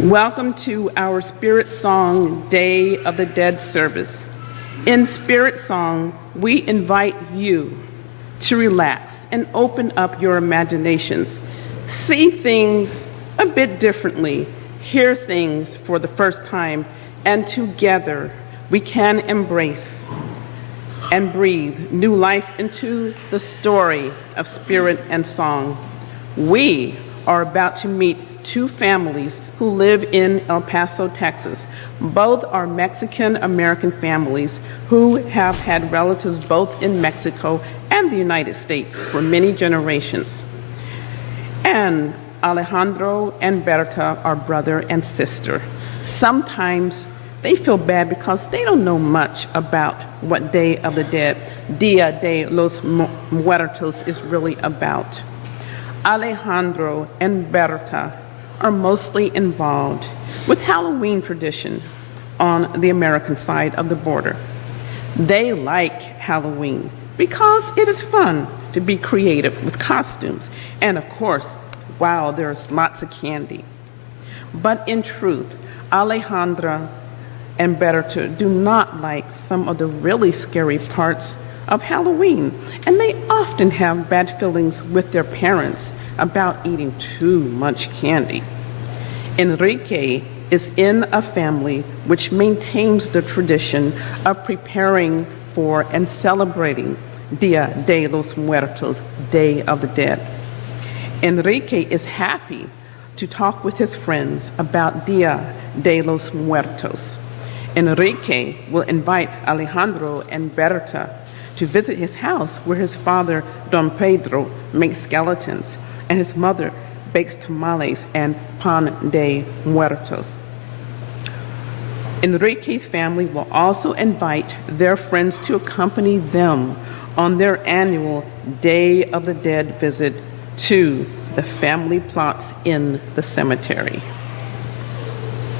Welcome to our Spirit Song Day of the Dead service. In Spirit Song, we invite you to relax and open up your imaginations, see things a bit differently, hear things for the first time, and together we can embrace and breathe new life into the story of spirit and song. We are about to meet two families who live in El Paso, Texas. Both are Mexican-American families who have had relatives both in Mexico and the United States for many generations. And Alejandro and Berta are brother and sister. Sometimes they feel bad because they don't know much about what Day of the Dead, Dia de los Muertos, is really about. Alejandro and Berta are mostly involved with Halloween tradition on the American side of the border. They like Halloween because it is fun to be creative with costumes, and of course, wow, there's lots of candy. But in truth, Alejandra and Berta do not like some of the really scary parts of Halloween, and they often have bad feelings with their parents about eating too much candy. Enrique is in a family which maintains the tradition of preparing for and celebrating Dia de los Muertos, Day of the Dead. Enrique is happy to talk with his friends about Dia de los Muertos. Enrique will invite Alejandro and Berta to visit his house where his father, Don Pedro, makes skeletons and his mother bakes tamales and pan de muertos. Enrique's family will also invite their friends to accompany them on their annual Day of the Dead visit to the family plots in the cemetery.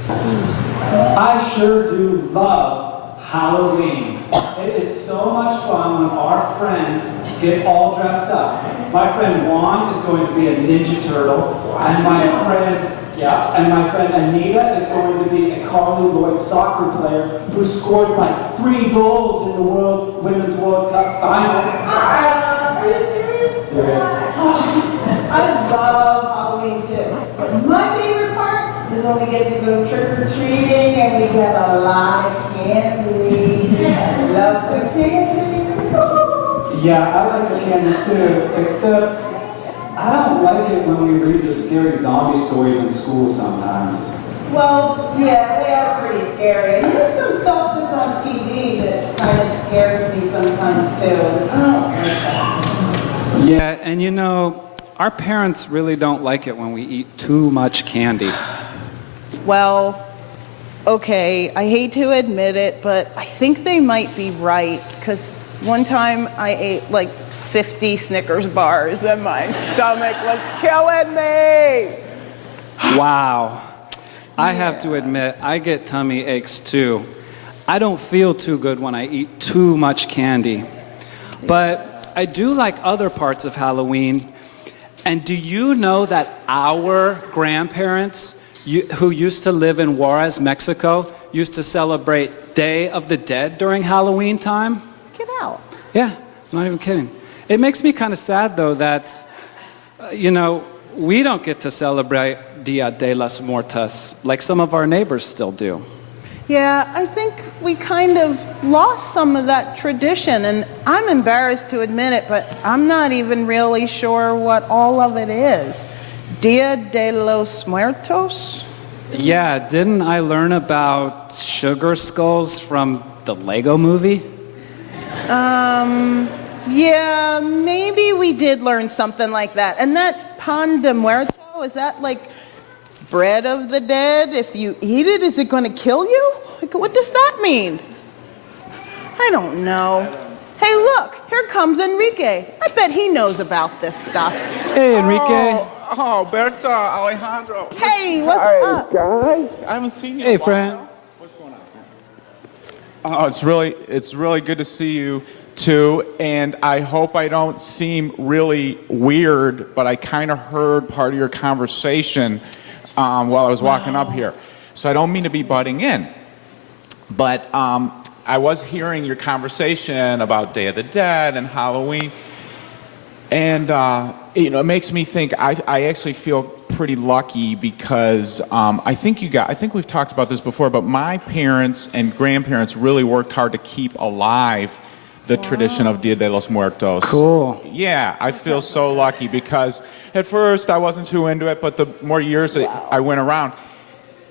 I sure do love Halloween. It is so much fun when our friends get all dressed up. My friend Juan is going to be a Ninja Turtle, and my friend Anita is going to be a Carly Lloyd soccer player who scored like 3 goals in the Women's World Cup final. Are you serious? Serious. I love Halloween too. But my favorite part is when we get to go trick-or-treating and we get a lot of candy. I love the candy. Yeah, I like the candy too, except I don't like it when we read the scary zombie stories in school sometimes. Well, yeah, they are pretty scary. And there's some stuff that's on TV that kind of scares me sometimes too. I don't like that. Yeah, and you know, our parents really don't like it when we eat too much candy. Well, okay, I hate to admit it, but I think they might be right, because one time I ate like 50 Snickers bars and my stomach was killing me. Wow. I have to admit, I get tummy aches too. I don't feel too good when I eat too much candy. But I do like other parts of Halloween. And do you know that our grandparents, who used to live in Juarez, Mexico, used to celebrate Day of the Dead during Halloween time? Get out. Yeah, I'm not even kidding. It makes me kind of sad, though, that, we don't get to celebrate Dia de los Muertos like some of our neighbors still do. Yeah, I think we kind of lost some of that tradition, and I'm embarrassed to admit it, but I'm not even really sure what all of it is. Dia de los Muertos? Yeah, didn't I learn about sugar skulls from the Lego movie? Yeah, maybe we did learn something like that. And that pan de muerto, is that like bread of the dead? If you eat it, is it going to kill you? Like, what does that mean? I don't know. Hey, look, here comes Enrique. I bet he knows about this stuff. Hey, Enrique. Oh, Berta, Alejandro. Hey, what's up? Guys, I haven't seen you. Hey, in a while friend. now. What's going on? Oh, it's really good to see you too. And I hope I don't seem really weird, but I kind of heard part of your conversation while I was walking up here. So I don't mean to be butting in, but I was hearing your conversation about Day of the Dead and Halloween, and it makes me think. I actually feel pretty lucky because I think we've talked about this before, but my parents and grandparents really worked hard to keep alive the tradition of Dia de los Muertos. Cool. Yeah, I feel so lucky because at first I wasn't too into it, but the more years that I went around,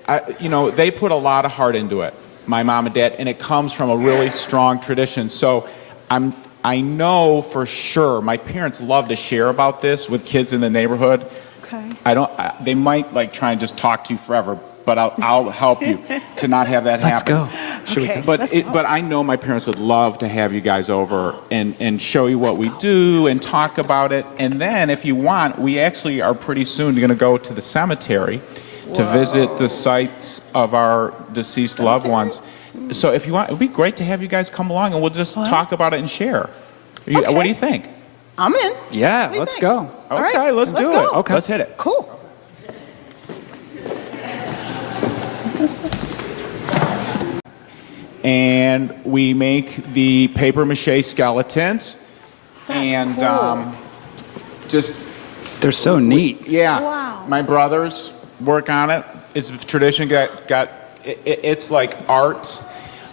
they put a lot of heart into it, my mom and dad, and it comes from a really strong tradition. So I know for sure my parents love to share about this with kids in the neighborhood. Okay. They might try and just talk to you forever, but I'll help you to not have that Let's happen. go. Okay. But I know my parents would love to have you guys over and show you what we do and talk about it. And then if you want, we actually are pretty soon going to go to the cemetery to visit the sites of our deceased loved ones. So if you want, it would be great to have you guys come along and we'll just talk about it and share. Okay. What do you think? I'm in. Yeah, What do you let's think? go. All Okay, right, let's do go. it. Okay. Let's hit it. Cool. And we make the paper mache skeletons. And cool. just, They're so neat. yeah. Wow. My brothers work on it. It's a tradition. It's like art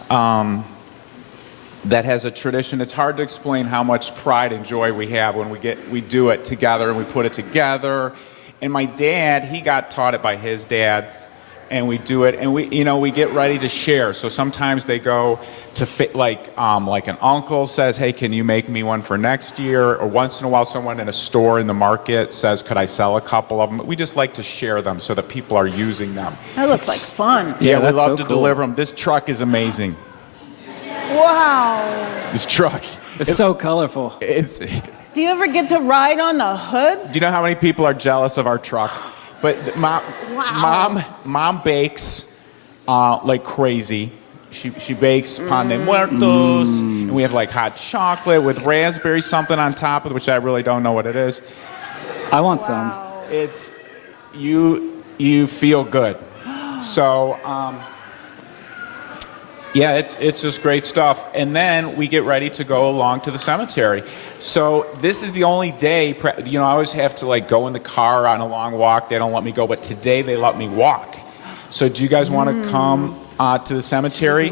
that has a tradition. It's hard to explain how much pride and joy we have when we do it together and we put it together. And my dad, he got taught it by his dad. And we do it, and we get ready to share. So sometimes they go to like an uncle says, "Hey, can you make me one for next year?" Or once in a while, someone in a store in the market says, "Could I sell a couple of them?" We just like to share them so that people are using them. That looks like fun. Yeah, we that's love so to cool. deliver them. This truck is amazing. Wow. This truck. It's so colorful. Do Do you ever get to ride on the hood? you know how many people are jealous of our truck? But mom bakes like crazy. She bakes pan de muertos, and we have like hot chocolate with raspberry something on top of it, which I really don't know what it is. I want some. It's you feel good. So yeah, it's just great stuff. And then we get ready to go along to the cemetery. So this is the only day, I always have to like go in the car on a long walk. They don't let me go, but today they let me walk. So do you guys want to come to the cemetery?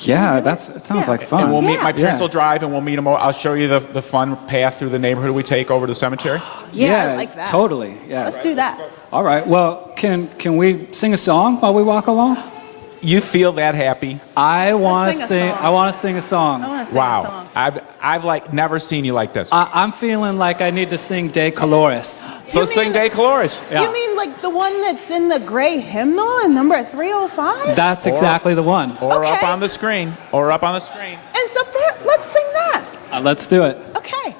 Yeah, it sounds like fun. And we'll meet, my parents Yeah. will drive and we'll meet them. I'll show you the fun path through the neighborhood we take over to the cemetery. Yeah, I like that. Totally. Yeah. Let's do that. All right. Well, can we sing a song while we walk along? You feel that happy? I want sing to a sing. song. I want to sing a song. I want to sing a Wow. song. I've like never seen you like this. I'm feeling like I need to sing De Colores. So let's sing De Colores. Yeah. You mean like the one that's in the gray hymnal in number 305? That's exactly the one. Or up Okay. on the screen. Or up on the screen. And so let's sing that. Let's do it. Okay.